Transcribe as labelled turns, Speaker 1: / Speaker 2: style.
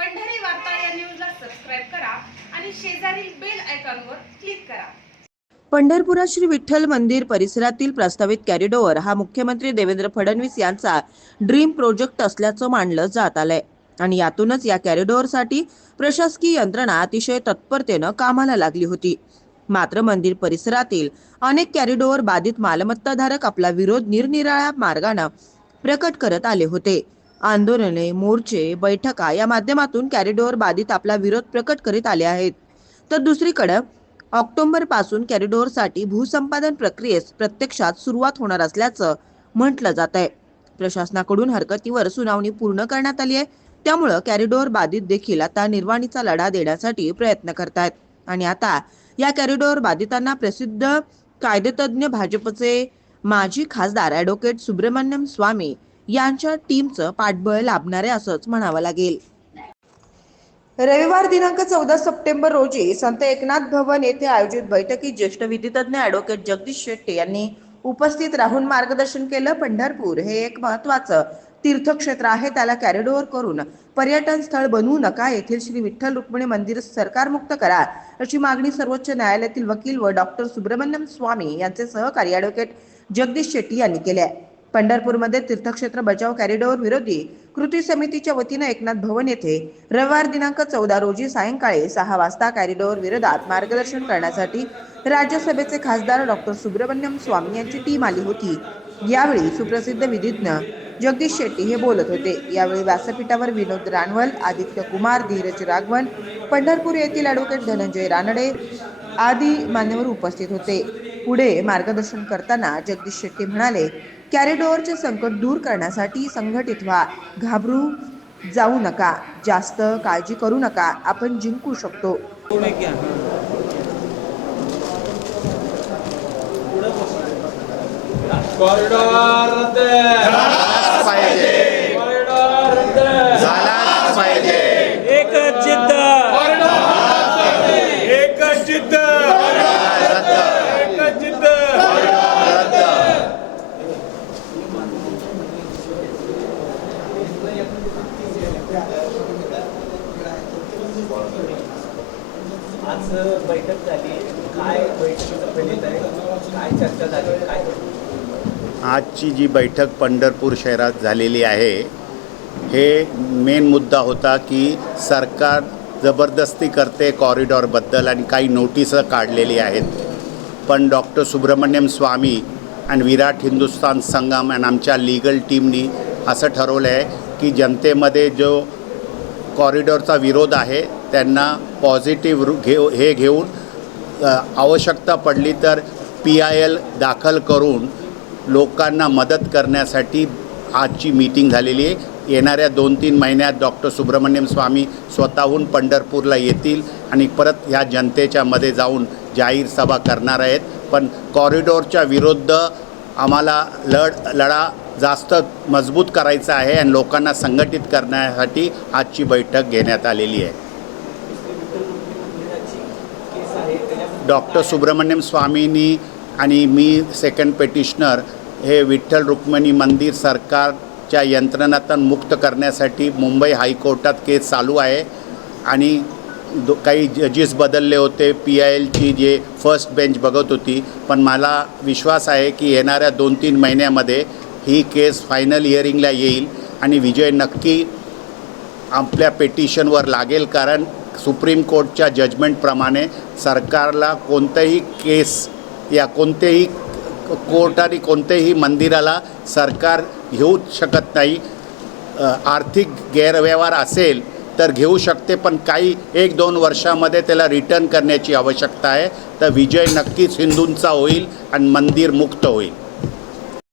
Speaker 1: पंढरी वार्ता या न्यूजला सबस्क्राईब करा आणि शेजारील बेल आयकॉनवर क्लिक करा.
Speaker 2: पंढरपुरात श्री विठ्ठल मंदिर परिसरातील प्रस्तावित कॅरिडोअर हा मुख्यमंत्री देवेंद्र फडणवीस यांचा ड्रीम प्रोजेक्ट असल्याचं मानलं जात आलंय. आणि यातूनच या कॅरिडोअरसाठी प्रशासकीय यंत्रणा अतिशय तत्परतेनं कामाला लागली होती. मात्र मंदिर परिसरातील अनेक कॅरिडोअर बाधित मालमत्ताधारक आपला विरोध निरनिराळ्या मार्गानं प्रकट करत आले होते. आंदोलने मोर्चे बैठका या माध्यमातून कॅरिडोअर बाधित आपला विरोध प्रकट करीत आले आहेत. तर दुसरीकडे ऑक्टोबरपासून कॅरिडोअरसाठी भूसंपादन प्रक्रियेस प्रत्यक्षात सुरुवात होणार असल्याचं म्हटलं जात आहे. प्रशासनाकडून हरकतीवर सुनावणी पूर्ण करण्यात आली आहे. त्यामुळं कॅरिडोअर बाधित देखील आता निर्वाणीचा लढा देण्यासाठी प्रयत्न करतायत. आणि आता या कॅरिडोअर बाधितांना प्रसिद्ध कायदेतज्ञ भाजपचे माजी खासदार ॲडव्होकेट सुब्रमण्यम स्वामी यांच्या टीमचं पाठबळ लाभणारे असंच म्हणावं लागेल. रविवार दिनांक चौदा सप्टेंबर रोजी संत एकनाथ भवन येथे आयोजित बैठकीत ज्येष्ठ विधितज्ञ ॲडव्होकेट जगदीश शेट्टे यांनी उपस्थित राहून मार्गदर्शन केलं. पंढरपूर हे एक महत्वाचं तीर्थक्षेत्र आहे. त्याला कॅरिडोअर करून पर्यटन स्थळ बनवू नका. येथील श्री विठ्ठल रुक्मिणी मंदिर सरकारमुक्त करा अशी मागणी सर्वोच्च न्यायालयातील वकील व डॉक्टर सुब्रमण्यम स्वामी यांचे सहकारी ॲडव्होकेट जगदीश शेट्टी यांनी केले आहे. पंढरपूरमध्ये तीर्थक्षेत्र बचाव कॅरिडोअर विरोधी कृती समितीच्या वतीनं एकनाथ भवन येथे रविवार दिनांक चौदा रोजी सायंकाळी सहा वाजता कॅरिडोअर विरोधात मार्गदर्शन करण्यासाठी राज्यसभेचे खासदार डॉक्टर सुब्रमण्यम स्वामी यांची टीम आली होती. यावेळी सुप्रसिद्ध विधिज्ञ जगदीश शेट्टी हे बोलत होते. यावेळी व्यासपीठावर विनोद रानवल आदित्य कुमार धीरज राघवन पंढरपूर येथील ॲडव्होकेट धनंजय रानडे आदी मान्यवर उपस्थित होते. पुढे मार्गदर्शन करताना जगदीश शेट्टी म्हणाले कॅरिडोअरचे संकट दूर करण्यासाठी संघटित व्हा घाबरू जाऊ नका जास्त काळजी करू नका आपण जिंकू शकतो.
Speaker 3: कॉरिडॉर रद्द!
Speaker 4: झालाच पाहिजे
Speaker 3: कॉरिडॉर रद्द
Speaker 4: झालाच पाहिजे
Speaker 3: एकच जिद्द एकच जिद्द एकच जिद्द
Speaker 5: आज बैठक झाली. काय बैठक आहे? काय चर्चा झाली? काय
Speaker 4: आजची जी बैठक पंढरपूर शहरात झालेली आहे हे मेन मुद्दा होता की सरकार जबरदस्ती करते कॉरिडॉरबद्दल आणि काही नोटिसं काढलेली आहेत. पण डॉक्टर सुब्रमण्यम स्वामी आणि विराट हिंदुस्तान संगम आणि आमच्या लिगल टीमनी असं ठरवलं आहे की जनतेमध्ये जो कॉरिडॉरचा विरोध आहे त्यांना पॉझिटिव्ह घेऊ हे घेऊन आवश्यकता पडली तर पी आय एल दाखल करून लोकांना मदत करण्यासाठी आजची मीटिंग झालेली आहे. येणाऱ्या दोन तीन महिन्यात डॉक्टर सुब्रमण्यम स्वामी स्वतःहून पंढरपूरला येतील आणि परत ह्या जनतेच्यामध्ये जाऊन जाहीर सभा करणार आहेत. पण कॉरिडॉरच्या विरुद्ध आम्हाला लढ लढा जास्त मजबूत करायचं आहे आणि लोकांना संघटित करण्यासाठी आजची बैठक घेण्यात आलेली आहे. डॉक्टर सुब्रमण्यम स्वामींनी आणि मी सेकंड पेटिशनर हे विठ्ठल रुक्मिणी मंदिर सरकारच्या यंत्रणातून मुक्त करण्यासाठी मुंबई हायकोर्टात केस चालू आहे. आणि दो काही जजेस बदलले होते. पी आय एलची जे फर्स्ट बेंच बघत होती. पण मला विश्वास आहे की येणाऱ्या दोन तीन महिन्यामध्ये ही केस फायनल हिअरिंगला येईल आणि विजय नक्की आपल्या पेटिशनवर लागेल कारण सुप्रीम कोर्टच्या जजमेंटप्रमाणे सरकारला कोणतंही केस या कोणतेही कोर्ट आणि कोणत्याही मंदिराला सरकार घेऊच शकत नाही. आर्थिक गैरव्यवहार असेल तर घेऊ शकते पण काही एक दोन वर्षामध्ये त्याला रिटर्न करण्याची आवश्यकता आहे. तर विजय नक्कीच हिंदूंचा होईल आणि मंदिर मुक्त होईल.